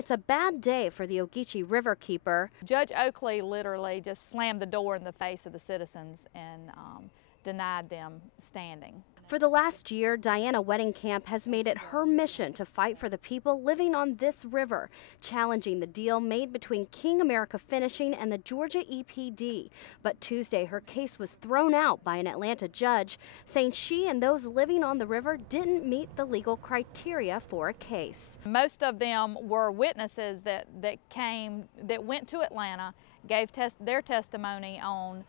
It's a bad day for the Ogeechee River keeper. Judge Oakley literally just slammed the door in the face of the citizens and denied them standing. For the last year, Diana Weddingcamp has made it her mission to fight for the people living on this river, challenging the deal made between King America Finishing and the Georgia EPD. But Tuesday, her case was thrown out by an Atlanta judge, saying she and those living on the river didn't meet the legal criteria for a case. Most of them were witnesses that went to Atlanta, gave their testimony on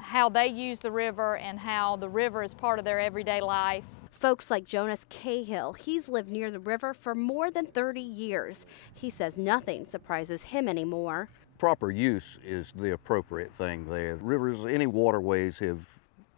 how they use the river and how the river is part of their everyday life. Folks like Jonas Cahill, he's lived near the river for more than 30 years. He says nothing surprises him anymore. Proper use is the appropriate thing there. Rivers, any waterways have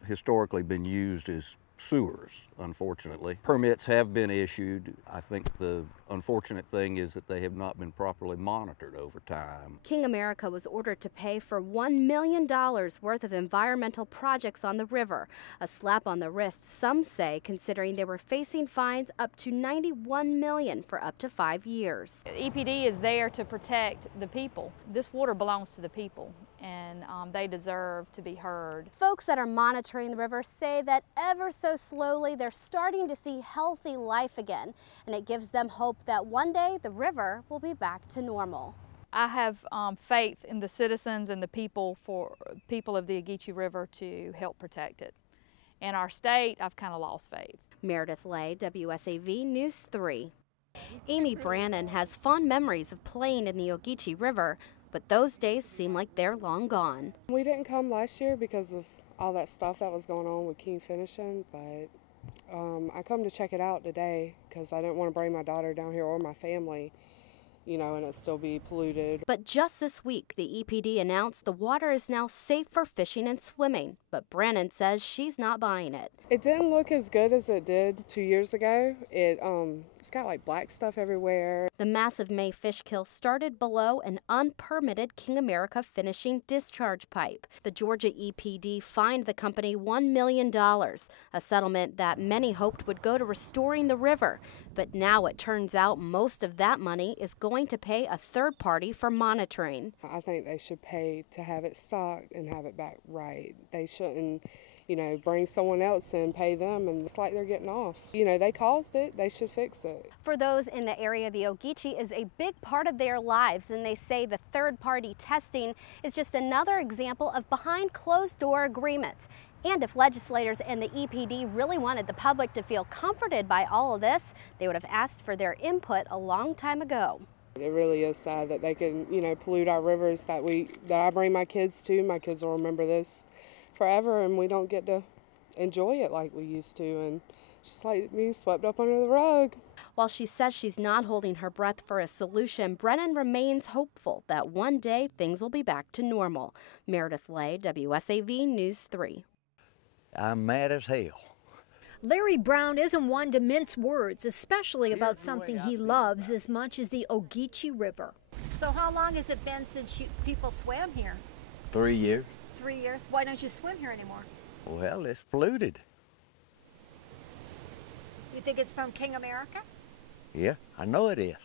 historically been used as sewers, unfortunately. Permits have been issued. I think the unfortunate thing is that they have not been properly monitored over time. King America was ordered to pay for $1 million worth of environmental projects on the river, a slap on the wrist, some say, considering they were facing fines up to $91 million for up to 5 years. EPD is there to protect the people. This water belongs to the people, and they deserve to be heard. Folks that are monitoring the river say that ever so slowly they're starting to see healthy life again, and it gives them hope that one day the river will be back to normal. I have faith in the citizens and the people of the Ogeechee River to help protect it. In our state, I've kind of lost faith. Meredith Lay, WSAV News 3. Amy Brannon has fond memories of playing in the Ogeechee River, but those days seem like they're long gone. We didn't come last year because of all that stuff that was going on with King Finishing, but I come to check it out today because I didn't want to bring my daughter down here or my family, you know, and it still be polluted. But just this week, the EPD announced the water is now safe for fishing and swimming, but Brannon says she's not buying it. It didn't look as good as it did 2 years ago. It's got like black stuff everywhere. The massive May fish kill started below an unpermitted King America Finishing discharge pipe. The Georgia EPD fined the company $1 million, a settlement that many hoped would go to restoring the river. But now it turns out most of that money is going to pay a third party for monitoring. I think they should pay to have it stocked and have it back right. They shouldn't, you know, bring someone else and pay them and it's like they're getting off. You know, they caused it, they should fix it. For those in the area, the Ogeechee is a big part of their lives, and they say the third-party testing is just another example of behind closed-door agreements. And if legislators and the EPD really wanted the public to feel comforted by all of this, they would have asked for their input a long time ago. It really is sad that they can, you know, pollute our rivers that I bring my kids to. My kids will remember this forever, and we don't get to enjoy it like we used to, and it's just like being swept up under the rug. While she says she's not holding her breath for a solution, Brennan remains hopeful that one day things will be back to normal. Meredith Lay, WSAV News 3. I'm mad as hell. Larry Brown isn't one to mince words, especially about something he loves as much as the Ogeechee River. So how long has it been since people swam here? 3 years. 3 years? Why don't you swim here anymore? Well, it's polluted. You think it's from King America? Yeah, I know it is.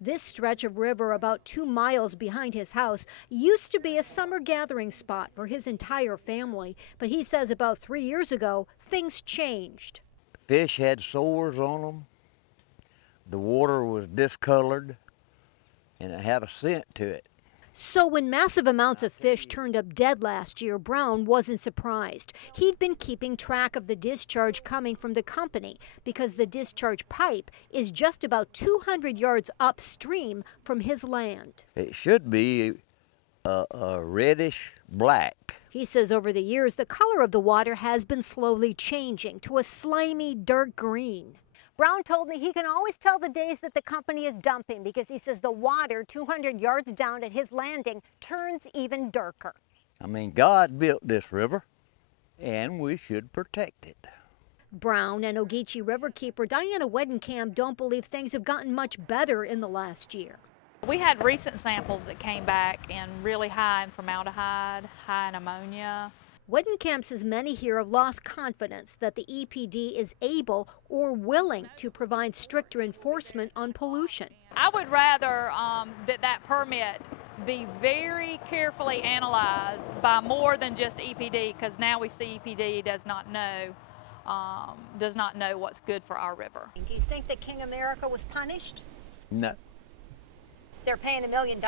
This stretch of river about 2 miles behind his house used to be a summer gathering spot for his entire family, but he says about 3 years ago, things changed. Fish had sores on them, the water was discolored, and it had a scent to it. So when massive amounts of fish turned up dead last year, Brown wasn't surprised. He'd been keeping track of the discharge coming from the company because the discharge pipe is just about 200 yards upstream from his land. It should be a reddish black. He says over the years, the color of the water has been slowly changing to a slimy, dark green. Brown told me he can always tell the days that the company is dumping because he says the water 200 yards down at his landing turns even darker. I mean, God built this river, and we should protect it. Brown and Ogeechee River keeper Diana Weddingcamp don't believe things have gotten much better in the last year. We had recent samples that came back and really high in formaldehyde, high in ammonia. Weddingcamp says many here have lost confidence that the EPD is able or willing to provide stricter enforcement on pollution. I would rather that permit be very carefully analyzed by more than just EPD, because now we see EPD does not know what's good for our river. Do you think that King America was punished? No, They're paying $1 million.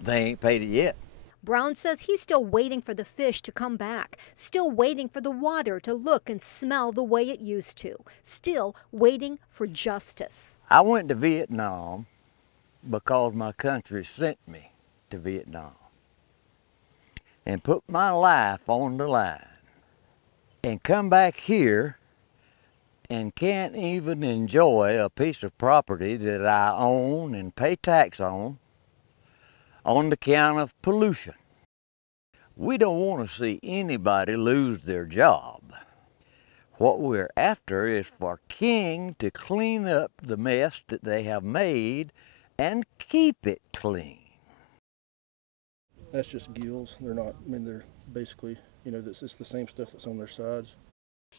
they ain't paid it yet. Brown says he's still waiting for the fish to come back, still waiting for the water to look and smell the way it used to, still waiting for justice. I went to Vietnam because my country sent me to Vietnam and put my life on the line, and come back here and can't even enjoy a piece of property that I own and pay tax on the account of pollution. We don't want to see anybody lose their job. What we're after is for King to clean up the mess that they have made and keep it clean. That's just gills. They're not, I mean, they're basically, you know, it's the same stuff that's on their sides.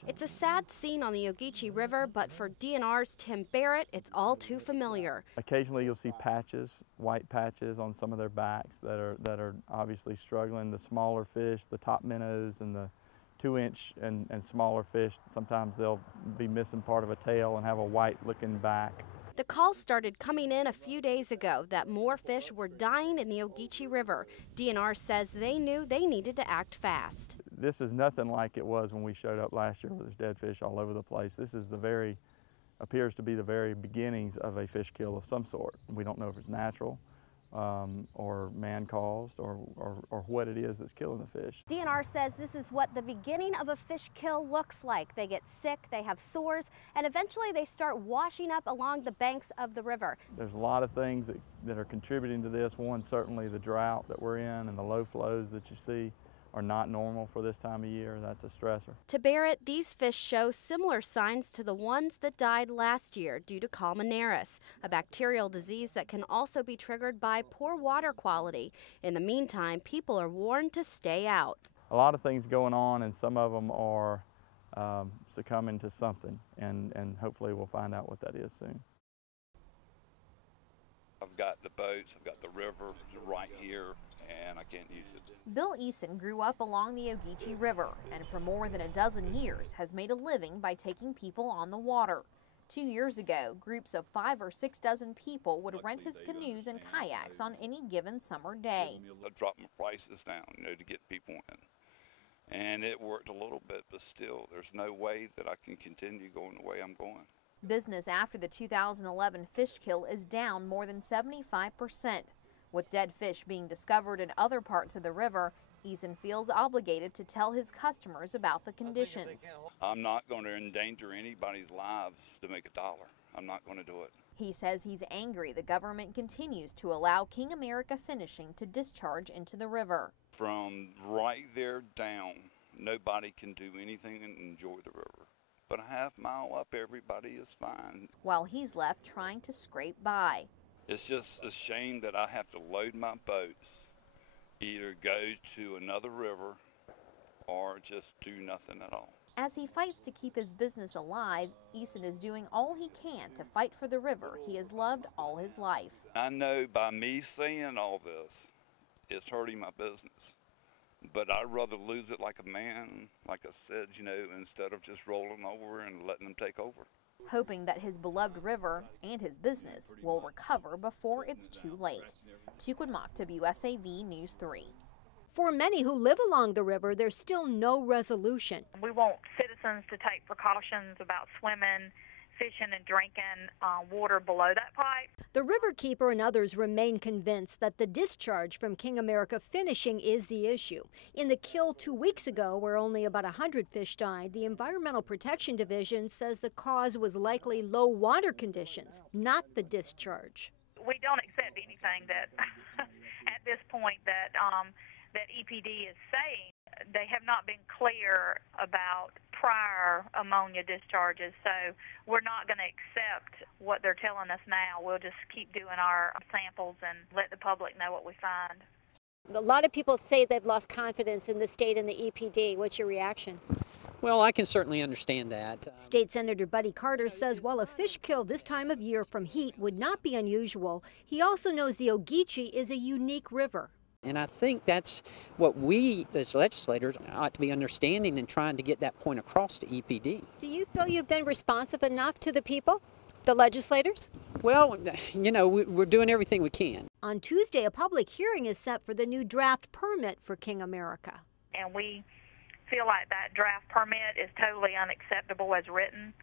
It's a sad scene on the Ogeechee River, but for DNR's Tim Barrett, it's all too familiar. Occasionally you'll see patches, white patches on some of their backs that are obviously struggling. The smaller fish, the top minnows and the 2-inch and smaller fish, sometimes they'll be missing part of a tail and have a white looking back. The calls started coming in a few days ago that more fish were dying in the Ogeechee River. DNR says they knew they needed to act fast. This is nothing like it was when we showed up last year where there's dead fish all over the place. This is appears to be the very beginnings of a fish kill of some sort. We don't know if it's natural or man-caused or what it is that's killing the fish. DNR says this is what the beginning of a fish kill looks like. They get sick, they have sores, and eventually they start washing up along the banks of the river. There's a lot of things that are contributing to this. One, certainly the drought that we're in and the low flows that you see are not normal for this time of year. That's a stressor. To Barrett, these fish show similar signs to the ones that died last year due to Calmaneris, a bacterial disease that can also be triggered by poor water quality. In the meantime, people are warned to stay out. A lot of things going on, and some of them are succumbing to something, and hopefully we'll find out what that is soon. I've got the boats, I've got the river right here, and I can't use it. Bill Eason grew up along the Ogeechee River and for more than a dozen years has made a living by taking people on the water. 2 years ago, groups of 5 or 6 dozen people would rent his canoes and kayaks on any given summer day. I dropped my prices down, to get people in. And it worked a little bit, but still, there's no way that I can continue going the way I'm going. Business after the 2011 fish kill is down more than 75%. With dead fish being discovered in other parts of the river, Eason feels obligated to tell his customers about the conditions. I'm not going to endanger anybody's lives to make $1. I'm not going to do it. He says he's angry the government continues to allow King America Finishing to discharge into the river. From right there down, nobody can do anything and enjoy the river. But a half mile up, everybody is fine. While he's left trying to scrape by. It's just a shame that I have to load my boats, either go to another river or just do nothing at all. As he fights to keep his business alive, Eason is doing all he can to fight for the river he has loved all his life. I know by me saying all this, it's hurting my business. But I'd rather lose it like a man, like I said, instead of just rolling over and letting them take over. Hoping that his beloved river and his business will recover before it's too late. Tukwin Mock, WSAV News 3. For many who live along the river, there's still no resolution. We want citizens to take precautions about swimming, fishing, and drinking water below that pipe. The riverkeeper and others remain convinced that the discharge from King America Finishing is the issue. In the kill 2 weeks ago, where only about 100 fish died, the Environmental Protection Division says the cause was likely low water conditions, not the discharge. We don't accept anything that, at this point, that EPD is saying. They have not been clear about prior ammonia discharges, so we're not going to accept what they're telling us now. We'll just keep doing our samples and let the public know what we find. A lot of people say they've lost confidence in the state and the EPD. What's your reaction? Well, I can certainly understand that. State Senator Buddy Carter says while a fish kill this time of year from heat would not be unusual, he also knows the Ogeechee is a unique river. And I think that's what we as legislators ought to be understanding and trying to get that point across to EPD. Do you feel you've been responsive enough to the people, the legislators? Well, you know, we're doing everything we can. On Tuesday, a public hearing is set for the new draft permit for King America. And we feel like that draft permit is totally unacceptable as written,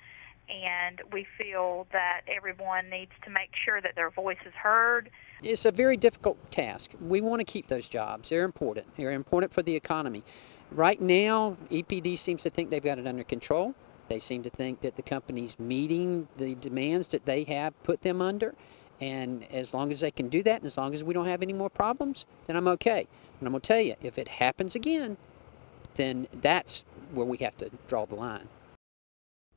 and we feel that everyone needs to make sure that their voice is heard. It's a very difficult task. We want to keep those jobs. They're important. They're important for the economy. Right now, EPD seems to think they've got it under control. They seem to think that the company's meeting the demands that they have put them under. And as long as they can do that, and as long as we don't have any more problems, then I'm okay. And I'm going to tell you, if it happens again, then that's where we have to draw the line.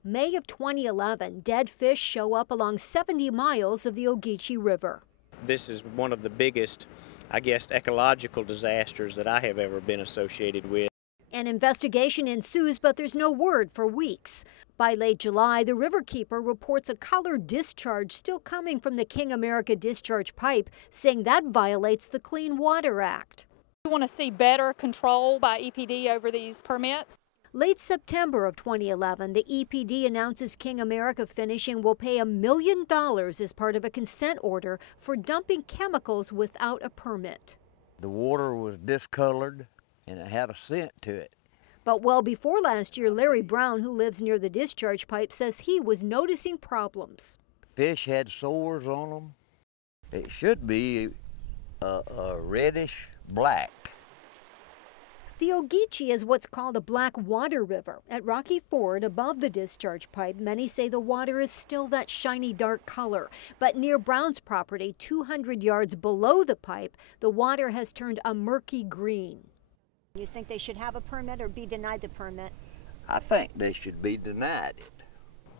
May of 2011, dead fish show up along 70 miles of the Ogeechee River. This is one of the biggest, I guess, ecological disasters that I have ever been associated with. An investigation ensues, but there's no word for weeks. By late July, the riverkeeper reports a colored discharge still coming from the King America discharge pipe, saying that violates the Clean Water Act. We want to see better control by EPD over these permits. Late September of 2011, the EPD announces King America Finishing will pay $1 million as part of a consent order for dumping chemicals without a permit. The water was discolored and it had a scent to it. But well before last year, Larry Brown, who lives near the discharge pipe, says he was noticing problems. Fish had sores on them. It should be a reddish black. The Ogeechee is what's called a black water river. At Rocky Ford, above the discharge pipe, many say the water is still that shiny dark color. But near Brown's property, 200 yards below the pipe, the water has turned a murky green. You think they should have a permit or be denied the permit? I think they should be denied it.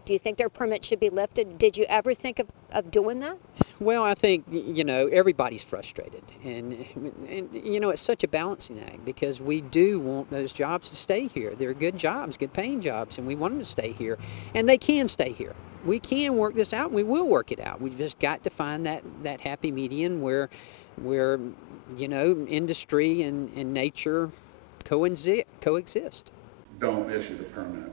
Do you think their permit should be lifted? Did you ever think of doing that? Well, I think, you know, everybody's frustrated. And, you know, it's such a balancing act because we do want those jobs to stay here. They're good jobs, good paying jobs, and we want them to stay here. And they can stay here. We can work this out, and we will work it out. We've just got to find that happy median where you know, industry and nature coexist. Don't issue the permit.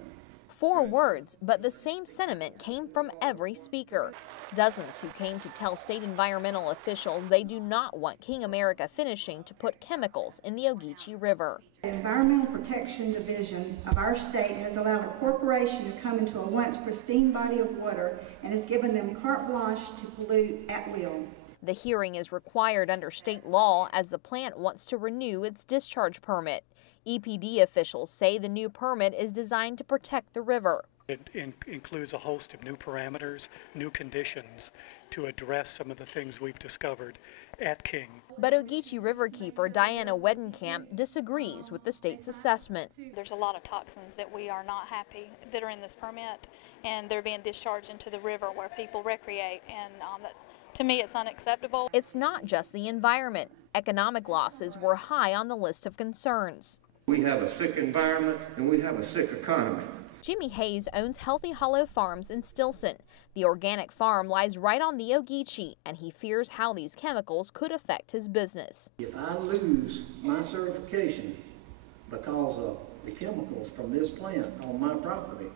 4 words, but the same sentiment came from every speaker. Dozens who came to tell state environmental officials they do not want King America Finishing to put chemicals in the Ogeechee River. The Environmental Protection Division of our state has allowed a corporation to come into a once pristine body of water and has given them carte blanche to pollute at will. The hearing is required under state law as the plant wants to renew its discharge permit. EPD officials say the new permit is designed to protect the river. It includes a host of new parameters, new conditions to address some of the things we've discovered at King. But Ogeechee Riverkeeper Diana Wedenkamp disagrees with the state's assessment. There's a lot of toxins that we are not happy that are in this permit, and they're being discharged into the river where people recreate, and to me it's unacceptable. It's not just the environment. Economic losses were high on the list of concerns. We have a sick environment and we have a sick economy. Jimmy Hayes owns Healthy Hollow Farms in Stilson. The organic farm lies right on the Ogeechee, and he fears how these chemicals could affect his business. If I lose my certification because of the chemicals from this plant on my property,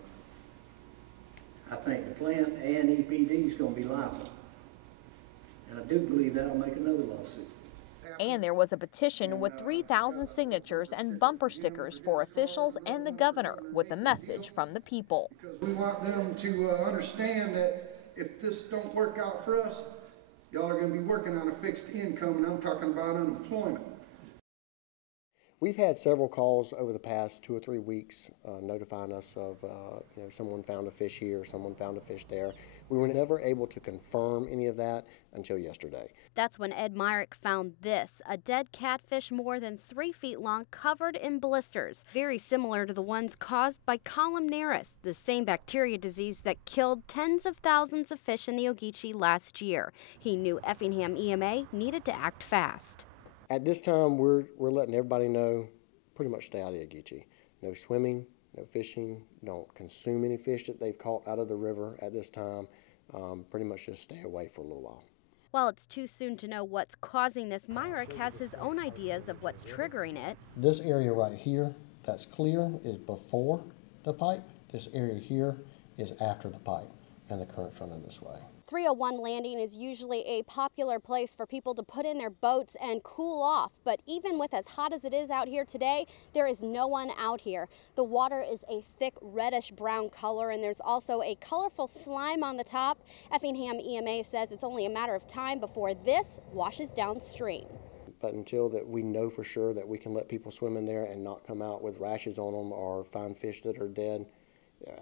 I think the plant and EPD is going to be liable. And I do believe that'll make another lawsuit. And there was a petition with 3,000 signatures and bumper stickers for officials and the governor with a message from the people. We want them to understand that if this don't work out for us, y'all are going to be working on a fixed income, and I'm talking about unemployment. We've had several calls over the past 2 or 3 weeks notifying us of, someone found a fish here, someone found a fish there. We were never able to confirm any of that until yesterday. That's when Ed Myrick found this, a dead catfish more than 3 feet long covered in blisters, very similar to the ones caused by columnaris, the same bacteria disease that killed tens of thousands of fish in the Ogeechee last year. He knew Effingham EMA needed to act fast. At this time, we're letting everybody know, pretty much stay out of the Ogeechee. No swimming, no fishing, don't consume any fish that they've caught out of the river at this time. Pretty much just stay away for a little while. While it's too soon to know what's causing this, Myrick has his own ideas of what's triggering it. This area right here that's clear is before the pipe. This area here is after the pipe, and the current's running this way. 301 Landing is usually a popular place for people to put in their boats and cool off, but even with as hot as it is out here today, there is no one out here. The water is a thick reddish brown color, and there's also a colorful slime on the top. Effingham EMA says it's only a matter of time before this washes downstream. But until that we know for sure that we can let people swim in there and not come out with rashes on them or find fish that are dead,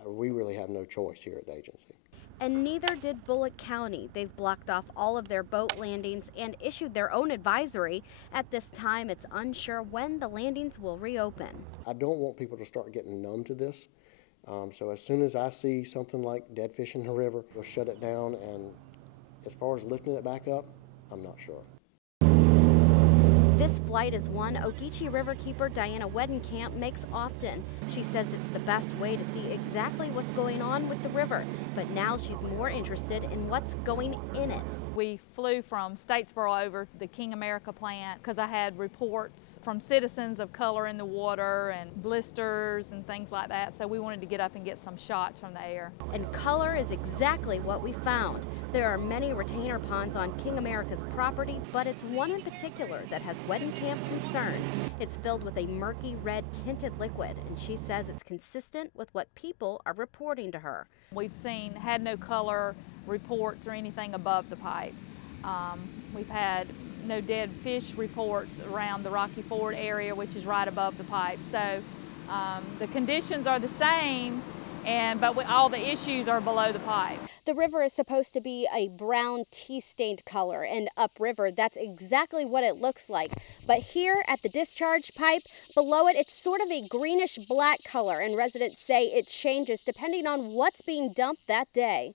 we really have no choice here at the agency. And neither did Bullock County. They've blocked off all of their boat landings and issued their own advisory. At this time, it's unsure when the landings will reopen. I don't want people to start getting numb to this. So as soon as I see something like dead fish in the river, we'll shut it down. And as far as lifting it back up, I'm not sure. This flight is one Ogeechee River keeper Diana Wedenkamp makes often. She says it's the best way to see exactly what's going on with the river, but now she's more interested in what's going in it. We flew from Statesboro over the King America plant because I had reports from citizens of color in the water and blisters and things like that, so we wanted to get up and get some shots from the air. And color is exactly what we found. There are many retainer ponds on King America's property, but it's one in particular that has Wedenkamp concerned. It's filled with a murky red tinted liquid, and she says it's consistent with what people are reporting to her. We've had no color reports or anything above the pipe. We've had no dead fish reports around the Rocky Ford area, which is right above the pipe. So the conditions are the same, but all the issues are below the pipe. The river is supposed to be a brown tea-stained color, and upriver, that's exactly what it looks like. But here at the discharge pipe, below it, it's sort of a greenish-black color, and residents say it changes depending on what's being dumped that day.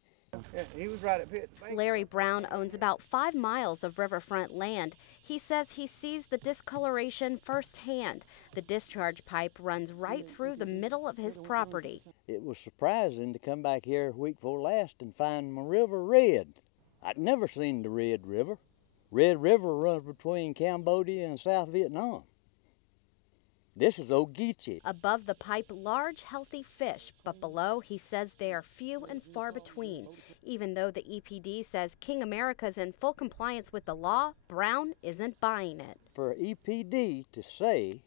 Yeah, he was right up here. Larry Brown owns about 5 miles of riverfront land. He says he sees the discoloration firsthand. The discharge pipe runs right through the middle of his property. It was surprising to come back here a week before last and find my river red. I'd never seen the Red River. Red River runs between Cambodia and South Vietnam. This is Ogeechee. Above the pipe, large, healthy fish, but below, he says they are few and far between. Even though the EPD says King America's in full compliance with the law, Brown isn't buying it. For EPD to say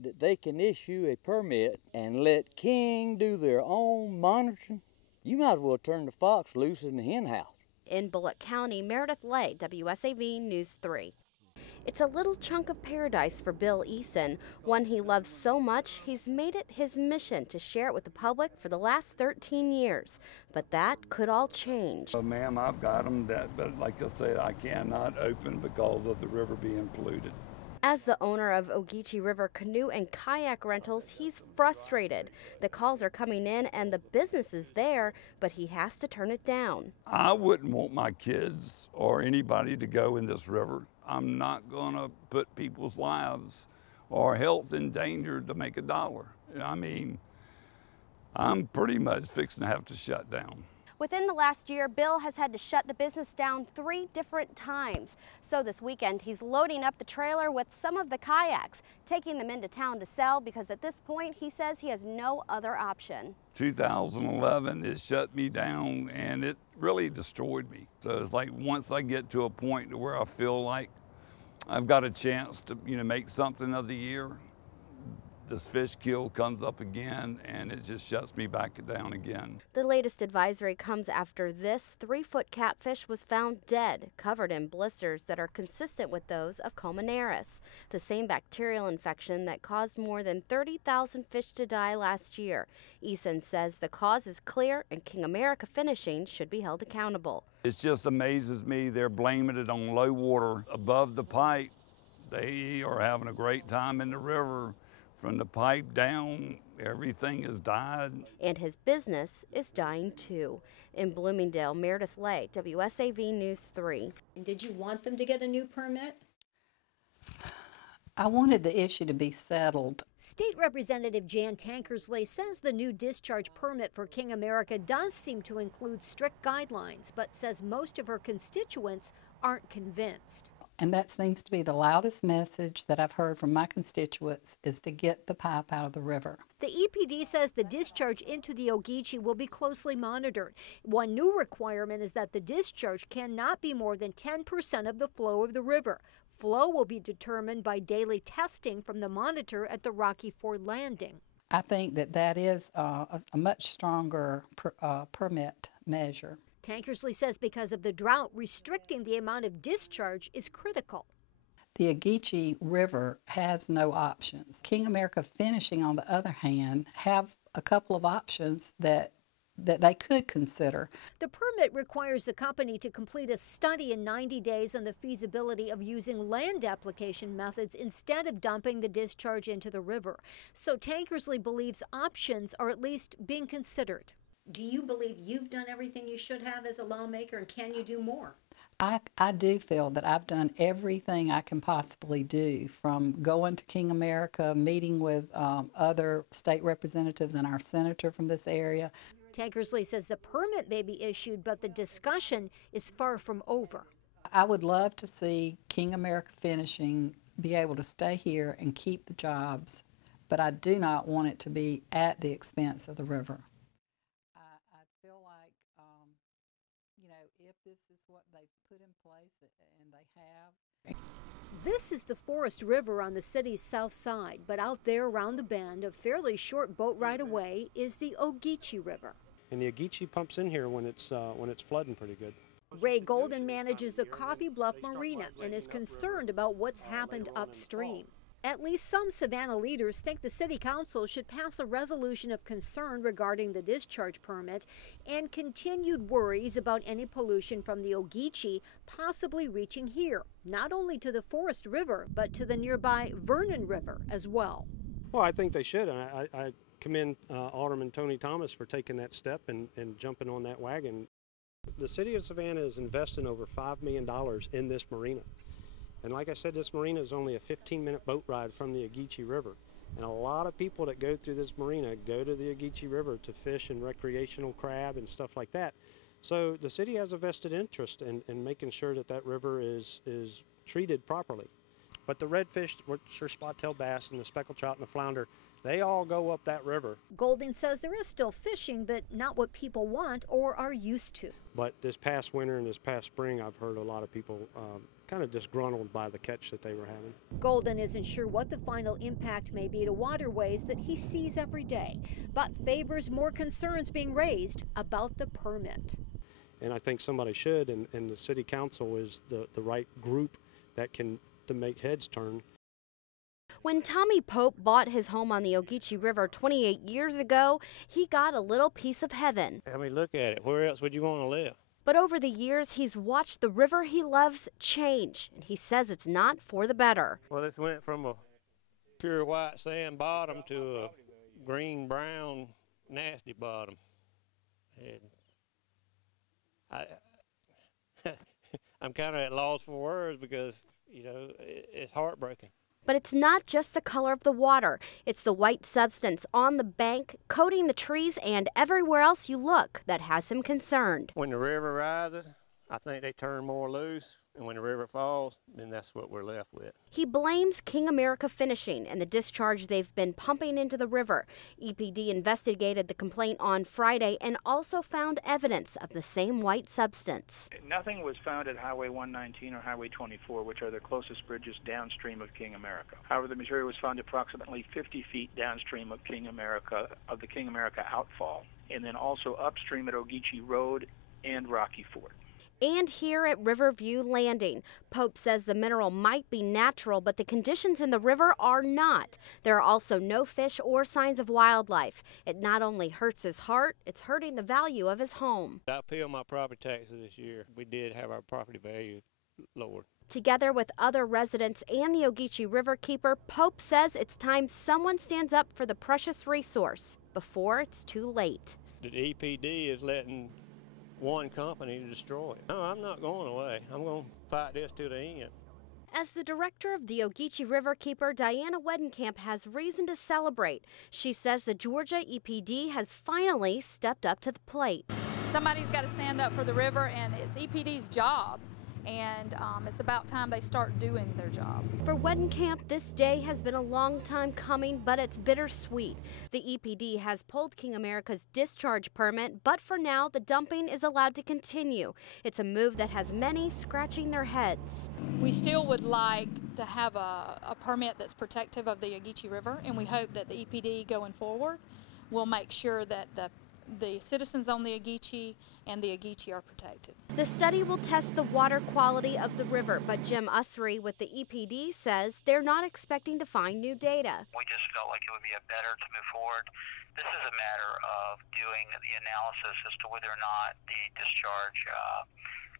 that they can issue a permit and let King do their own monitoring, you might as well turn the fox loose in the hen house. In Bullock County, Meredith Lay, WSAV News 3. It's a little chunk of paradise for Bill Eason, one he loves so much he's made it his mission to share it with the public for the last 13 years. But that could all change. Ma'am, I've got them, but like I said, I cannot open because of the river being polluted. As the owner of Ogeechee River Canoe and Kayak Rentals, he's frustrated. The calls are coming in and the business is there, but he has to turn it down. I wouldn't want my kids or anybody to go in this river. I'm not going to put people's lives or health in danger to make $1. I mean, I'm pretty much fixing to have to shut down. Within the last year, Bill has had to shut the business down 3 different times. So this weekend, he's loading up the trailer with some of the kayaks, taking them into town to sell because at this point, he says he has no other option. 2011, it shut me down and it really destroyed me. So it's like once I get to a point to where I feel like I've got a chance to, make something of the year, this fish kill comes up again and it just shuts me back down again. The latest advisory comes after this 3-foot catfish was found dead, covered in blisters that are consistent with those of Comonaris, the same bacterial infection that caused more than 30,000 fish to die last year. Eason says the cause is clear and King America Finishing should be held accountable. It just amazes me they're blaming it on low water above the pipe. They are having a great time in the river. From the pipe down, everything has died. And his business is dying too. In Bloomingdale, Meredith Lay, WSAV News 3. Did you want them to get a new permit? I wanted the issue to be settled. State Representative Jan Tankersley says the new discharge permit for King America does seem to include strict guidelines, but says most of her constituents aren't convinced. And that seems to be the loudest message that I've heard from my constituents, is to get the pipe out of the river. The EPD says the discharge into the Ogeechee will be closely monitored. One new requirement is that the discharge cannot be more than 10% of the flow of the river. Flow will be determined by daily testing from the monitor at the Rocky Ford Landing. I think that is a much stronger permit measure. Tankersley says because of the drought, restricting the amount of discharge is critical. The Ogeechee River has no options. King America Finishing, on the other hand, have a couple of options that they could consider. The permit requires the company to complete a study in 90 days on the feasibility of using land application methods instead of dumping the discharge into the river. So Tankersley believes options are at least being considered. Do you believe you've done everything you should have as a lawmaker, and can you do more? I do feel that I've done everything I can possibly do, from going to King America, meeting with other state representatives and our senator from this area. Tankersley says the permit may be issued, but the discussion is far from over. I would love to see King America Finishing be able to stay here and keep the jobs, but I do not want it to be at the expense of the river. I feel like, if this is what they've put in place, and they have. This is the Forest River on the city's south side, but out there around the bend, a fairly short boat ride away, is the Ogeechee River. And the Ogeechee pumps in here when it's flooding pretty good. Ray Golden manages the Coffee Bluff Marina and is concerned about what's happened upstream. At least some Savannah leaders think the city council should pass a resolution of concern regarding the discharge permit, and continued worries about any pollution from the Ogeechee possibly reaching here, not only to the Forest River, but to the nearby Vernon River as well. Well, I think they should. I commend Alderman Tony Thomas for taking that step and jumping on that wagon. The city of Savannah is investing over $5 million in this marina. And like I said, this marina is only a 15-minute boat ride from the Ogeechee River. And a lot of people that go through this marina go to the Ogeechee River to fish and recreational crab and stuff like that. So the city has a vested interest in making sure that that river is treated properly. But the redfish, which are spot-tailed bass, and the speckled trout and the flounder, they all go up that river. Golding says there is still fishing, but not what people want or are used to. But this past winter and this past spring, I've heard a lot of people kind of disgruntled by the catch that they were having. Golden isn't sure what the final impact may be to waterways that he sees every day, but favors more concerns being raised about the permit. And I think somebody should, and the city council is the right group that can to make heads turn. When Tommy Pope bought his home on the Ogeechee River 28 years ago, he got a little piece of heaven. I mean, look at it. Where else would you want to live? But over the years, he's watched the river he loves change, and he says it's not for the better. Well, this went from a pure white sand bottom to a green-brown nasty bottom. And I'm kind of at loss for words because, it's heartbreaking. But it's not just the color of the water. It's the white substance on the bank, coating the trees and everywhere else you look that has him concerned. When the river rises, I think they turn more loose. And when the river falls, then that's what we're left with. He blames King America Finishing and the discharge they've been pumping into the river. EPD investigated the complaint on Friday and also found evidence of the same white substance. Nothing was found at Highway 119 or Highway 24, which are the closest bridges downstream of King America. However, the material was found approximately 50 feet downstream of King America, of the King America outfall, and then also upstream at Ogeechee Road and Rocky Ford. And here at Riverview Landing, Pope says the mineral might be natural, but the conditions in the river are not. There are also no fish or signs of wildlife. It not only hurts his heart, it's hurting the value of his home. I paid my property taxes this year. We did have our property value lowered. Together with other residents and the Ogeechee River keeper, Pope says it's time someone stands up for the precious resource before it's too late. The EPD is letting one company to destroy it. No, I'm not going away. I'm going to fight this to the end. As the director of the Ogeechee River Keeper, Diana Wedenkamp has reason to celebrate. She says the Georgia EPD has finally stepped up to the plate. Somebody's got to stand up for the river, and it's EPD's job, and it's about time they start doing their job. For Wedenkamp, this day has been a long time coming, but it's bittersweet. The EPD has pulled King America's discharge permit, but for now, the dumping is allowed to continue. It's a move that has many scratching their heads. We still would like to have a permit that's protective of the Ogeechee River, and we hope that the EPD going forward will make sure that the citizens on the Ogeechee and the Ogeechee are protected. The study will test the water quality of the river, but Jim Ussery with the EPD says they're not expecting to find new data. We just felt like it would be better to move forward. This is a matter of doing the analysis as to whether or not the discharge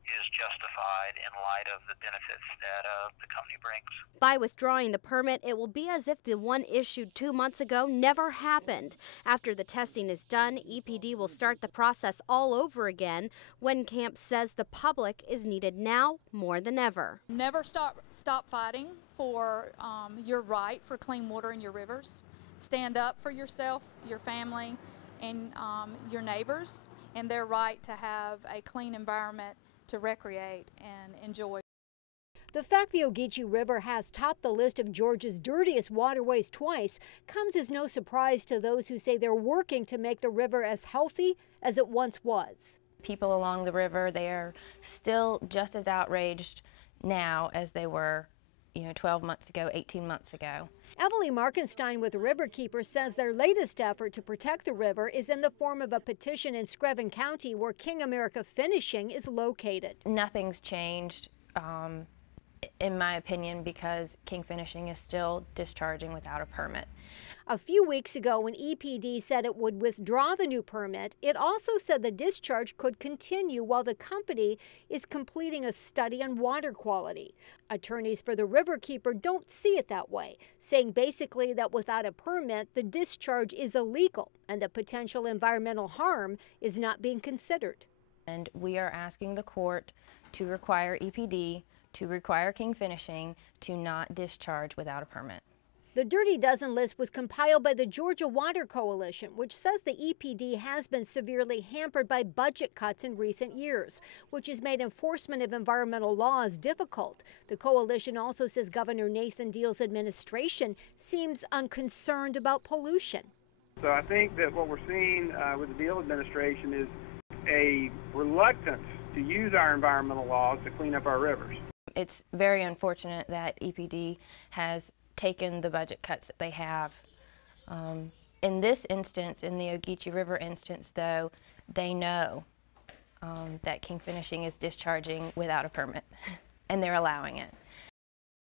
is justified in light of the benefits that the company brings. By withdrawing the permit, it will be as if the one issued 2 months ago never happened. After the testing is done, EPD will start the process all over again. Wedenkamp says the public is needed now more than ever. Never stop fighting for your right for clean water in your rivers. Stand up for yourself, your family, and your neighbors, and their right to have a clean environment to recreate and enjoy. The fact the Ogeechee River has topped the list of Georgia's dirtiest waterways twice comes as no surprise to those who say they're working to make the river as healthy as it once was. People along the river, they are still just as outraged now as they were 12 months ago, 18 months ago. Emily Markenstein with Riverkeeper says their latest effort to protect the river is in the form of a petition in Screven County where King America Finishing is located. Nothing's changed, in my opinion, because King Finishing is still discharging without a permit. A few weeks ago, when EPD said it would withdraw the new permit, it also said the discharge could continue while the company is completing a study on water quality. Attorneys for the Riverkeeper don't see it that way, saying basically that without a permit, the discharge is illegal and the potential environmental harm is not being considered. And we are asking the court to require EPD, to require King Finishing to not discharge without a permit. The Dirty Dozen list was compiled by the Georgia Water Coalition, which says the EPD has been severely hampered by budget cuts in recent years, which has made enforcement of environmental laws difficult. The coalition also says Governor Nathan Deal's administration seems unconcerned about pollution. So I think that what we're seeing with the Deal administration is a reluctance to use our environmental laws to clean up our rivers. It's very unfortunate that EPD has taken the budget cuts that they have. In this instance, in the Ogeechee River instance, though, they know that King Finishing is discharging without a permit, and they're allowing it.